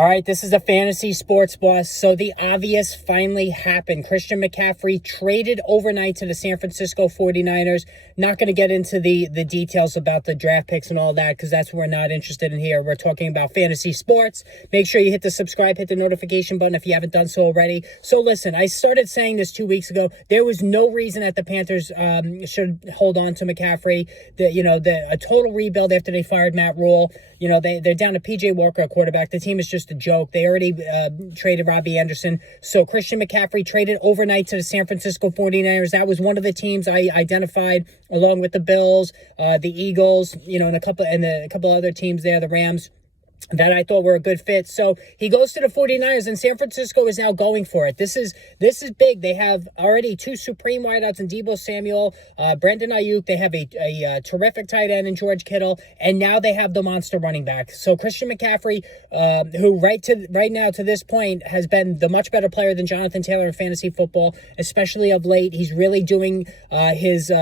All right, this is a fantasy sports boss. So the obvious finally happened. Christian McCaffrey traded overnight to the San Francisco 49ers. Not going to get into the details about the draft picks and all that because that's what we're not interested in here. We're talking about fantasy sports. Make sure you hit the subscribe, hit the notification button if you haven't done so already. So listen, I started saying this 2 weeks ago. There was no reason that the Panthers should hold on to McCaffrey. A total rebuild after they fired Matt Rule. They're down to P.J. Walker at quarterback. The team is just a joke. They already traded Robbie Anderson. So Christian McCaffrey traded overnight to the San Francisco 49ers. That was one of the teams I identified along with the Bills, the Eagles, and a couple other teams there, the Rams, that I thought were a good fit. So he goes to the 49ers, and San Francisco is now going for it. This is big. They have already two supreme wideouts in Deebo Samuel, Brandon Ayuk. They have a terrific tight end in George Kittle, and now they have the monster running back. So Christian McCaffrey, who right now to this point has been the much better player than Jonathan Taylor in fantasy football, especially of late. He's really doing his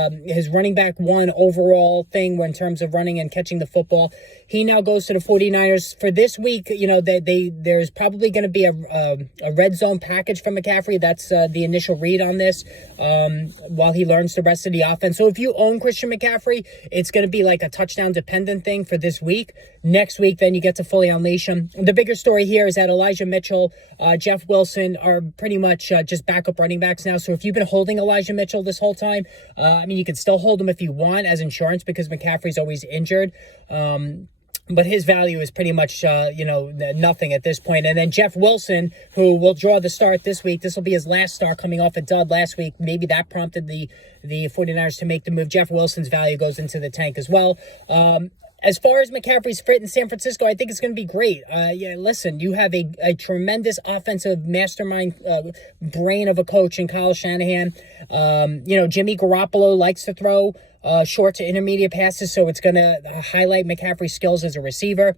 running back one overall thing in terms of running and catching the football. He now goes to the 49ers. For this week, there's probably going to be a red zone package from McCaffrey. That's the initial read on this while he learns the rest of the offense. So if you own Christian McCaffrey, it's going to be like a touchdown dependent thing for this week. Next week, then you get to fully unleash him. The bigger story here is that Elijah Mitchell, Jeff Wilson are pretty much just backup running backs now. So if you've been holding Elijah Mitchell this whole time, you can still hold him if you want as insurance because McCaffrey's always injured. But his value is pretty much, nothing at this point. And then Jeff Wilson, who will draw the start this week. This will be his last start coming off a dud last week. Maybe that prompted the 49ers to make the move. Jeff Wilson's value goes into the tank as well. As far as McCaffrey's fit in San Francisco, I think it's going to be great. Listen, you have a tremendous offensive mastermind brain of a coach in Kyle Shanahan. Jimmy Garoppolo likes to throw short to intermediate passes, so it's going to highlight McCaffrey's skills as a receiver.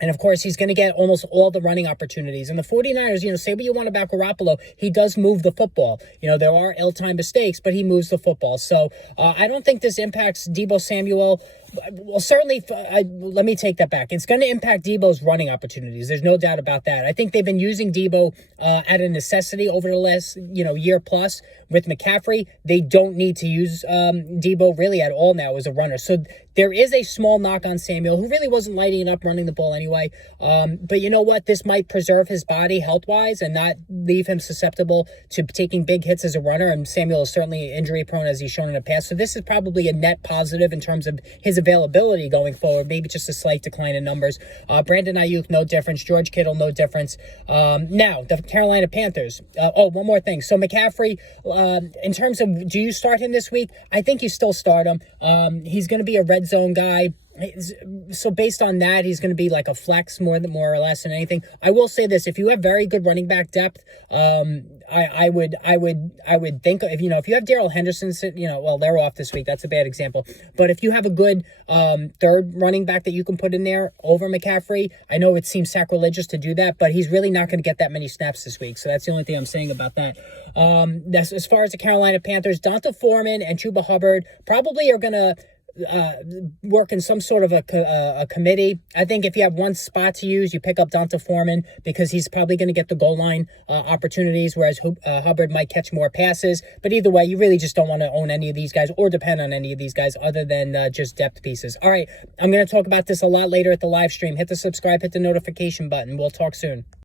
And, of course, he's going to get almost all the running opportunities. And the 49ers, say what you want about Garoppolo, he does move the football. There are ill-timed mistakes, but he moves the football. So I don't think this impacts Deebo Samuel. Well, certainly, let me take that back. It's going to impact Deebo's running opportunities. There's no doubt about that. I think they've been using Deebo at a necessity over the last, year plus. With McCaffrey, they don't need to use Deebo really at all now as a runner. So there is a small knock on Samuel, who really wasn't lighting it up running the ball anyway. But you know what? This might preserve his body health-wise and not leave him susceptible to taking big hits as a runner. And Samuel is certainly injury-prone, as he's shown in the past. So this is probably a net positive in terms of his availability going forward, maybe just a slight decline in numbers. Brandon Ayuk, no difference. George Kittle, no difference. Now, the Carolina Panthers. One more thing. So McCaffrey, in terms of do you start him this week? I think you still start him. He's going to be a red zone guy. So based on that, he's going to be like a flex more or less than anything. I will say this: if you have very good running back depth, I would think if you have Darrell Henderson, they're off this week. That's a bad example. But if you have a good third running back that you can put in there over McCaffrey, I know it seems sacrilegious to do that, but he's really not going to get that many snaps this week. So that's the only thing I'm saying about that. That's as far as the Carolina Panthers. Donta Foreman and Chuba Hubbard probably are going to work in some sort of a committee. I think if you have one spot to use, you pick up Donta Foreman because he's probably going to get the goal line opportunities, whereas Hubbard might catch more passes. But either way, you really just don't want to own any of these guys or depend on any of these guys other than just depth pieces. All right, I'm going to talk about this a lot later at the live stream. Hit the subscribe, hit the notification button. We'll talk soon.